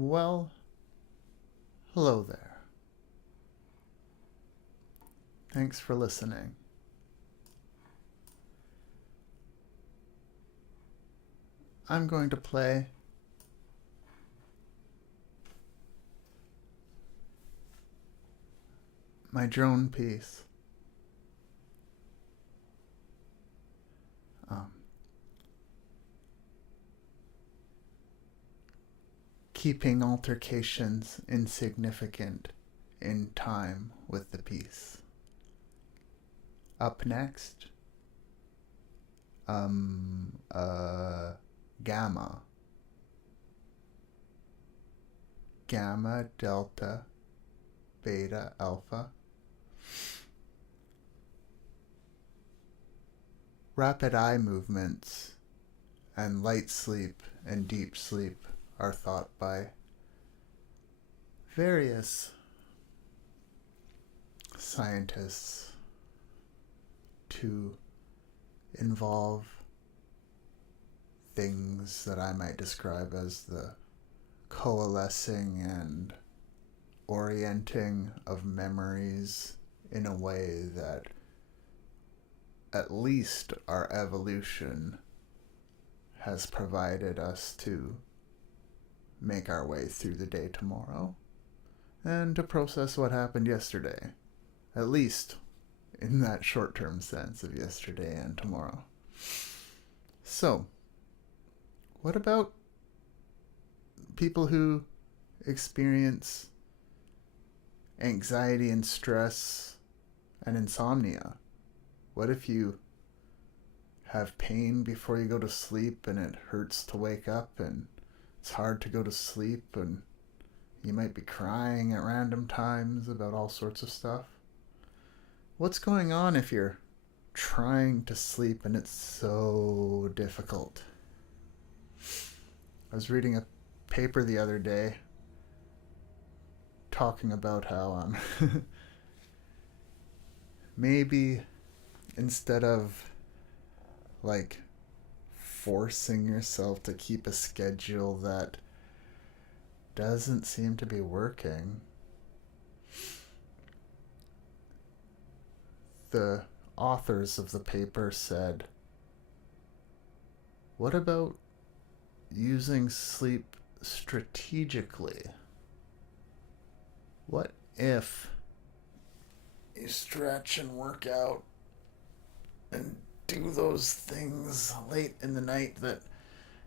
Well, hello there. Thanks for listening. I'm going to play my drone piece. Keeping Altercations insignificant in time with the piece. Up next, gamma. Gamma, delta, beta, alpha. Rapid eye movements and light sleep and deep sleep are thought by various scientists to involve things that I might describe as the coalescing and orienting of memories in a way that at least our evolution has provided us to make our way through the day tomorrow and to process what happened yesterday, at least in that short-term sense of yesterday and tomorrow. So, what about people who experience anxiety and stress and insomnia? What if you have pain before you go to sleep and it hurts to wake up and it's hard to go to sleep and you might be crying at random times about all sorts of stuff? What's going on if you're trying to sleep and it's so difficult? I was reading a paper the other day talking about how maybe instead of like forcing yourself to keep a schedule that doesn't seem to be working, the authors of the paper said, what about using sleep strategically? What if you stretch and work out and do those things late in the night that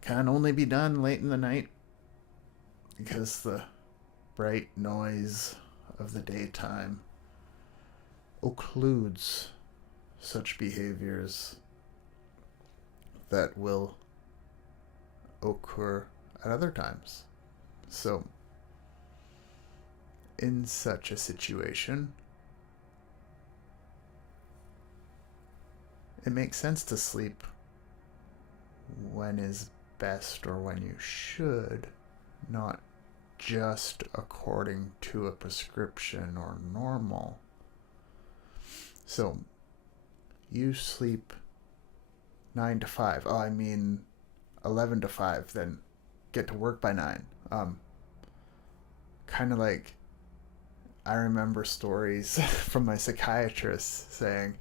can only be done late in the night because the bright noise of the daytime occludes such behaviors that will occur at other times? So, in such a situation, it makes sense to sleep when is best or when you should, not just according to a prescription or normal. So, you sleep 9 to 5. 11 to 5, then get to work by 9. Kind of like, I remember stories from my psychiatrist saying,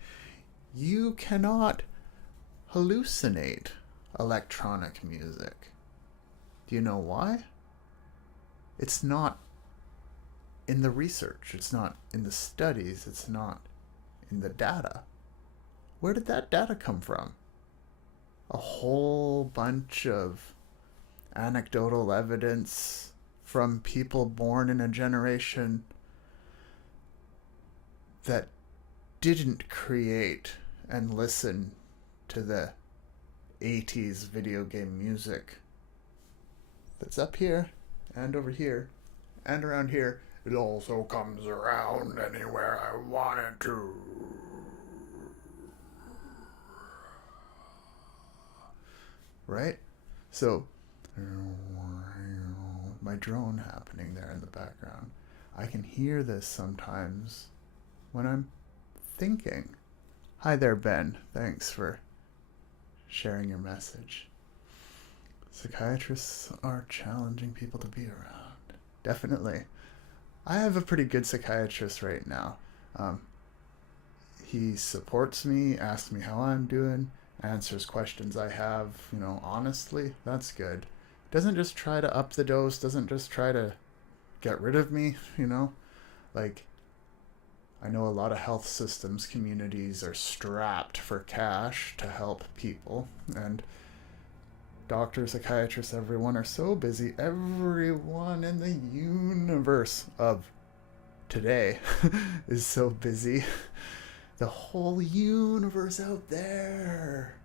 you cannot hallucinate electronic music. Do you know why? It's not in the research. It's not in the studies. It's not in the data. Where did that data come from? A whole bunch of anecdotal evidence from people born in a generation that didn't create and listen to the 80s video game music that's up here and over here and around here. It also comes around anywhere I want it to. Right? So, my drone happening there in the background. I can hear this sometimes when I'm thinking. Hi there, Ben. Thanks for sharing your message. Psychiatrists are challenging people to be around. definitely. I have a pretty good psychiatrist right now. Um, he supports me, asks me how I'm doing, answers questions I have, honestly. That's good. Doesn't just try to up the dose, doesn't just try to get rid of me. Like, I know a lot of health systems, communities are strapped for cash to help people, and doctors, psychiatrists, everyone are so busy. Everyone in the universe of today is so busy. The whole universe out there,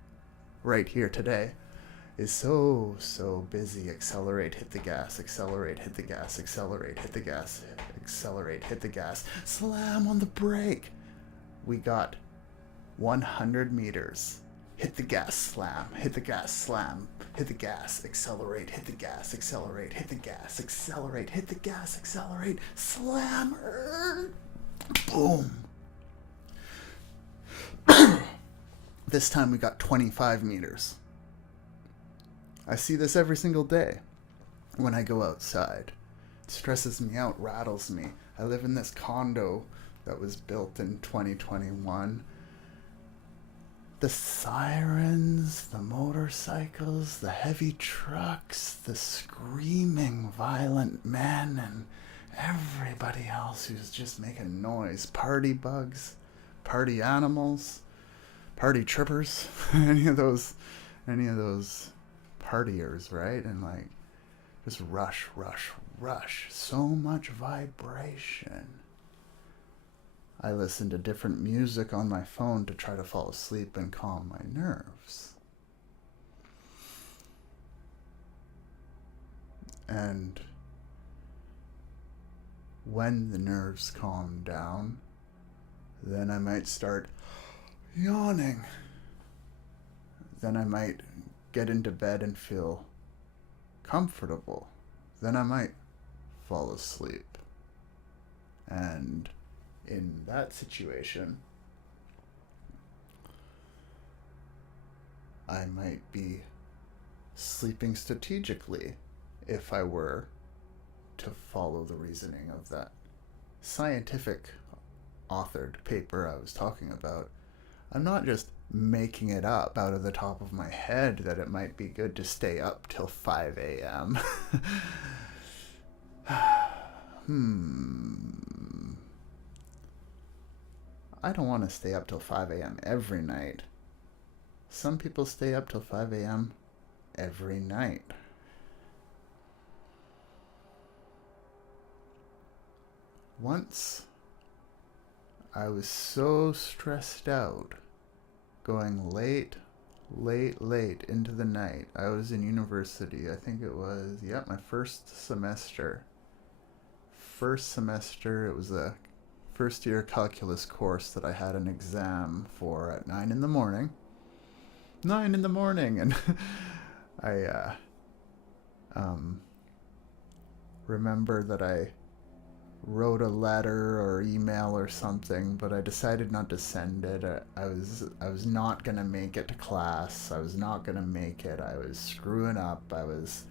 right here today, is so busy. Accelerate, hit the gas, accelerate, hit the gas, accelerate, hit the gas, accelerate, hit the gas, slam on the brake. We got 100 meters. Hit the gas, slam, hit the gas, slam, hit the gas, accelerate, hit the gas, accelerate, hit the gas, accelerate, hit the gas, accelerate, slam, boom. This time we got 25 meters. I see this every single day when I go outside. It stresses me out, rattles me. I live in this condo that was built in 2021. The sirens, the motorcycles, the heavy trucks, the screaming violent men, and everybody else who's just making noise. Party bugs, party animals, party trippers, any of those partiers, right? And like, just rush, so much vibration. I listen to different music on my phone to try to fall asleep and calm my nerves. And when the nerves calm down, then I might start yawning. Then I might get into bed and feel comfortable. Then I might fall asleep. And in that situation, I might be sleeping strategically if I were to follow the reasoning of that scientific authored paper I was talking about. I'm not just making it up out of the top of my head that it might be good to stay up till 5 a.m. I don't want to stay up till 5 a.m. every night. Some people stay up till 5 a.m. every night. Once, I was so stressed out, going late into the night. I was in university. I think it was, my first semester. It was a first year calculus course that I had an exam for at 9 in the morning. And I remember that I wrote a letter or email or something, but I decided not to send it. I was not gonna make it to class. I was not gonna make it. I was screwing up. I was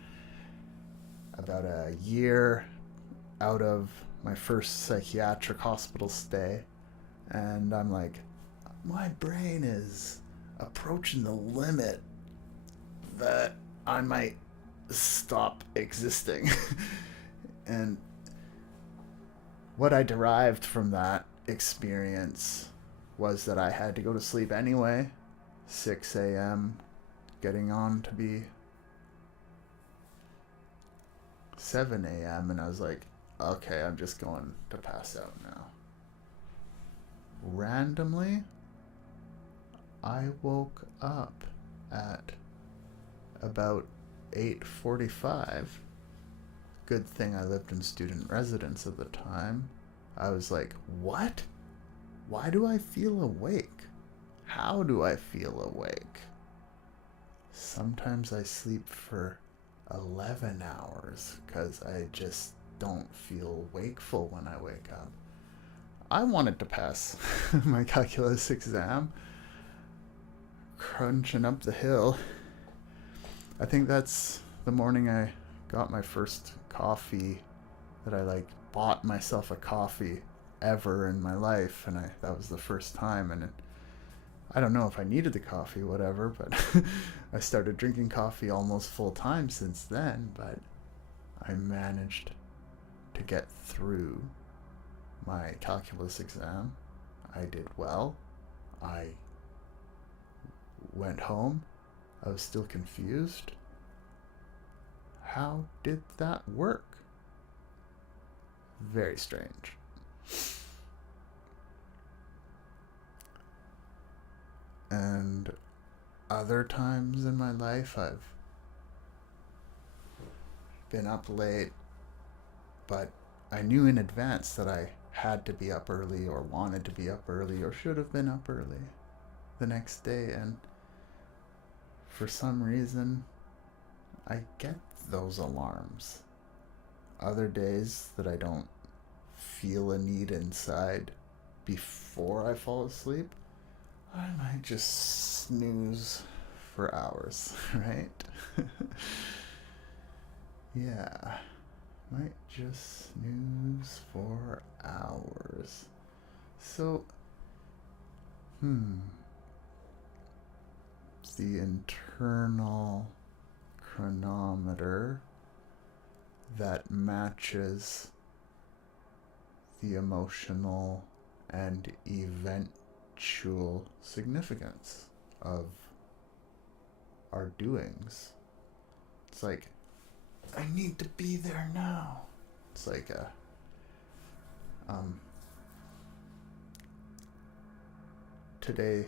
about a year out of my first psychiatric hospital stay, and I'm like, my brain is approaching the limit that I might stop existing. And what I derived from that experience was that I had to go to sleep anyway, 6 a.m., getting on to be 7 a.m., and I was like, okay, I'm just going to pass out now. Randomly, I woke up at about 8:45. Good thing I lived in student residence at the time. I was like, what? Why do I feel awake? How do I feel awake? Sometimes I sleep for 11 hours because I just don't feel wakeful when I wake up. I wanted to pass my calculus exam. Crunching up the hill. I think that's the morning I got my first coffee that I like bought myself a coffee ever in my life, and that was the first time, and I don't know if I needed the coffee, whatever, but I started drinking coffee almost full time since then, but I managed to get through my calculus exam. I did well. I went home. I was still confused. How did that work? Very strange. And other times in my life, I've been up late, but I knew in advance that I had to be up early or wanted to be up early or should have been up early the next day, and for some reason I get those alarms. Other days that I don't feel a need inside before I fall asleep, I might just snooze for hours, right? Yeah, might just snooze for hours. So, it's the internal chronometer that matches the emotional and eventual significance of our doings. It's like, I need to be there now. It's like today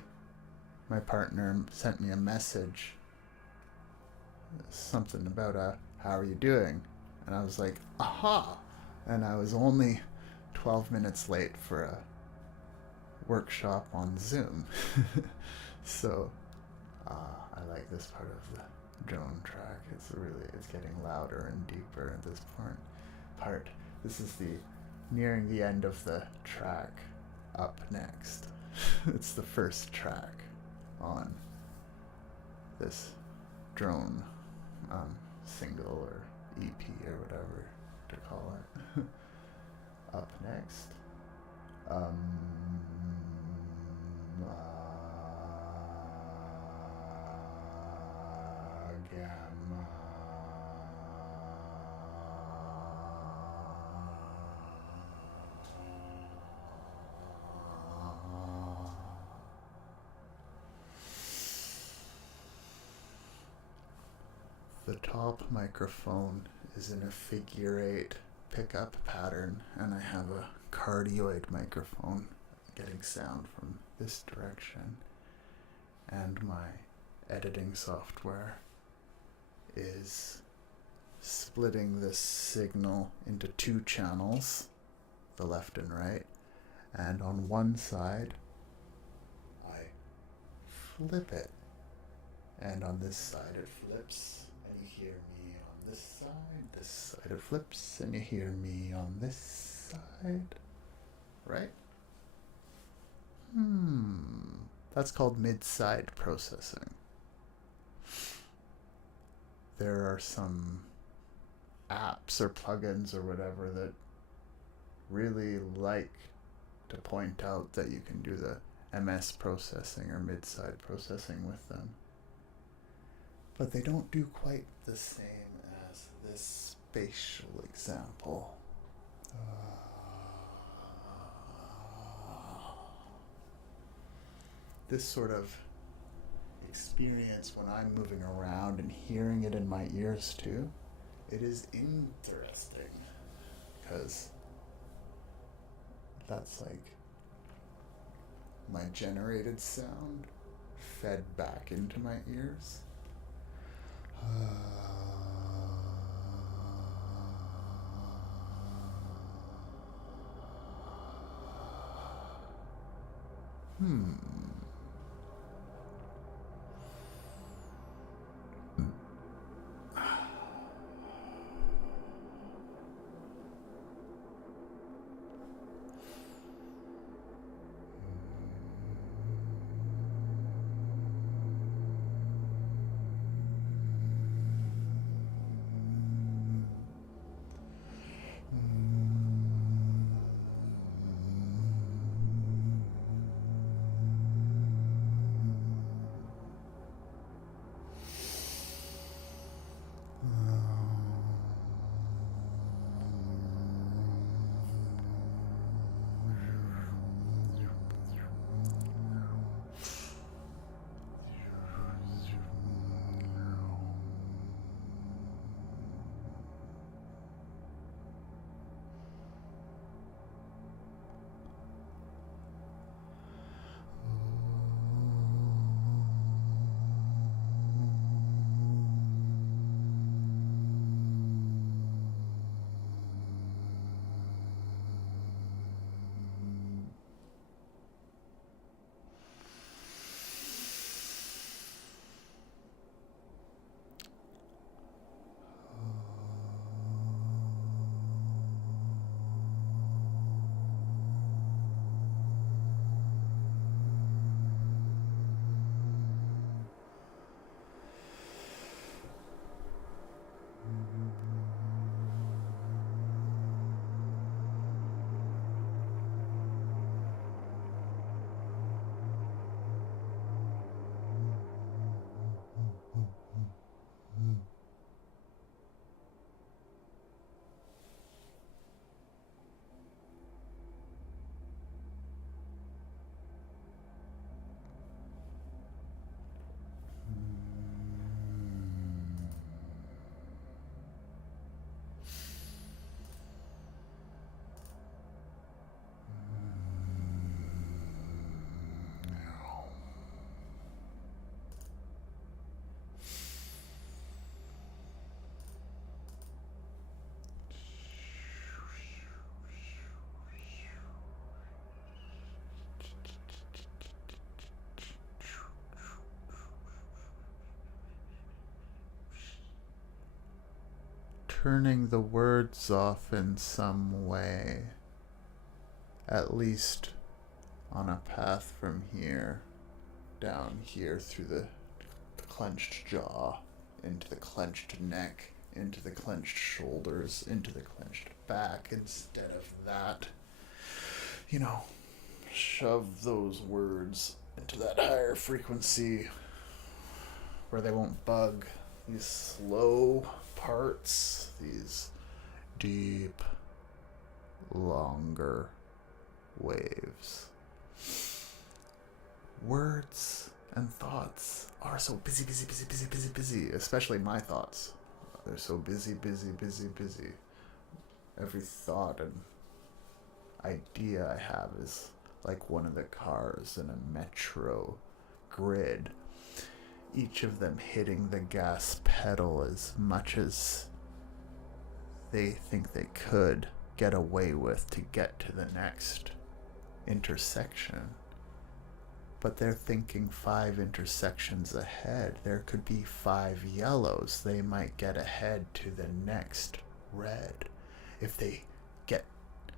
my partner sent me a message, something about how are you doing? And I was like, aha! And I was only 12 minutes late for a workshop on Zoom. So I like this part of the drone track. It's getting louder and deeper at this part. This is nearing the end of the track. Up next. It's the first track on this drone single or EP or whatever to call it. Up next, gamma. The top microphone is in a figure 8 pickup pattern, and I have a cardioid microphone getting sound from this direction, and my editing software is splitting this signal into 2 channels, the left and right, and on one side I flip it, and on this side it flips, and you hear me on this side it flips, and you hear me on this side, right? That's called mid-side processing. There are some apps or plugins or whatever that really like to point out that you can do the MS processing or mid-side processing with them. But they don't do quite the same as this spatial example. This sort of experience when I'm moving around and hearing it in my ears too, it is interesting because that's like my generated sound fed back into my ears. turning the words off in some way, at least on a path from here, down here through the clenched jaw, into the clenched neck, into the clenched shoulders, into the clenched back. Instead of that, shove those words into that higher frequency where they won't bug these slow parts, these deep, longer waves. Words and thoughts are so busy, especially my thoughts. They're so busy. Every thought and idea I have is like one of the cars in a metro grid, each of them hitting the gas pedal as much as they think they could get away with to get to the next intersection. But they're thinking 5 intersections ahead. There could be 5 yellows. They might get ahead to the next red. If they get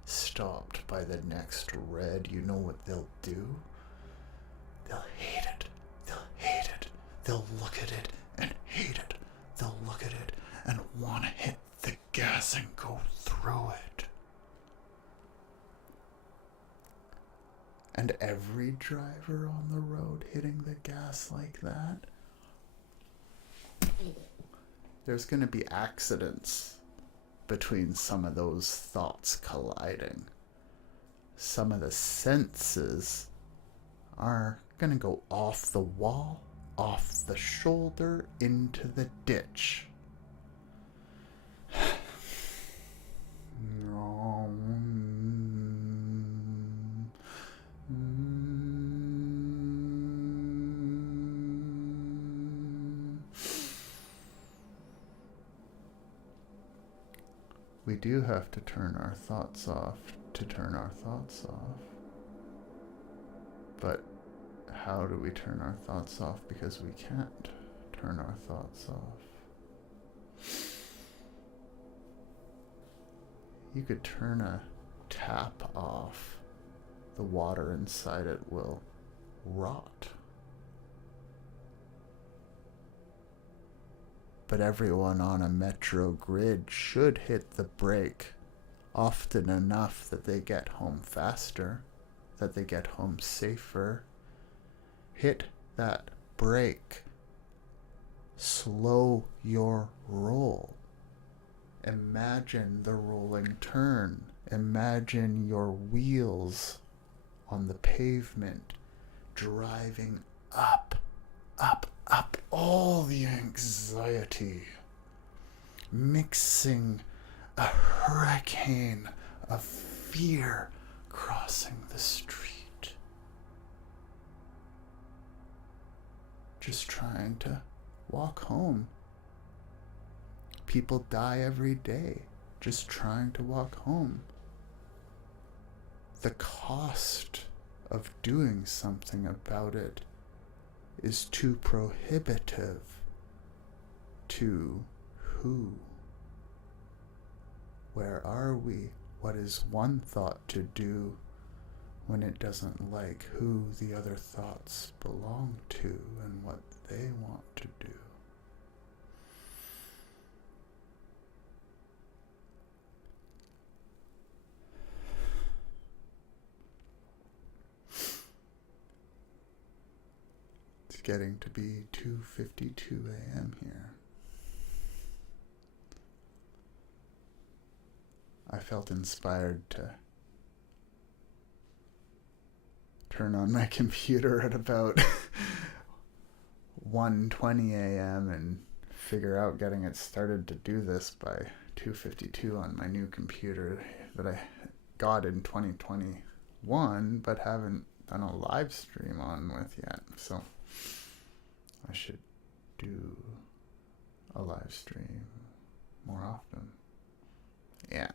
stopped by the next red, you know what they'll do? They'll hate it. They'll look at it and hate it. They'll look at it and want to hit the gas and go through it. And every driver on the road hitting the gas like that, there's going to be accidents between some of those thoughts colliding. Some of the senses are going to go off the wall, off the shoulder, into the ditch. We do have to turn our thoughts off to turn our thoughts off. But how do we turn our thoughts off? Because we can't turn our thoughts off. You could turn a tap off. The water inside it will rot. But everyone on a metro grid should hit the brake often enough that they get home faster, that they get home safer. Hit that brake. Slow your roll. Imagine the rolling turn. Imagine your wheels on the pavement driving up, all the anxiety, mixing a hurricane of fear crossing the street. Just trying to walk home. People die every day just trying to walk home. The cost of doing something about it is too prohibitive to who? Where are we? What is one thought to do when it doesn't like who the other thoughts belong to and what they want to do? Getting to be 2:52 a.m. here. I felt inspired to turn on my computer at about 1:20 a.m. and figure out getting it started to do this by 2:52 on my new computer that I got in 2021 but haven't done a live stream on with yet. So I should do a live stream more often. Yeah.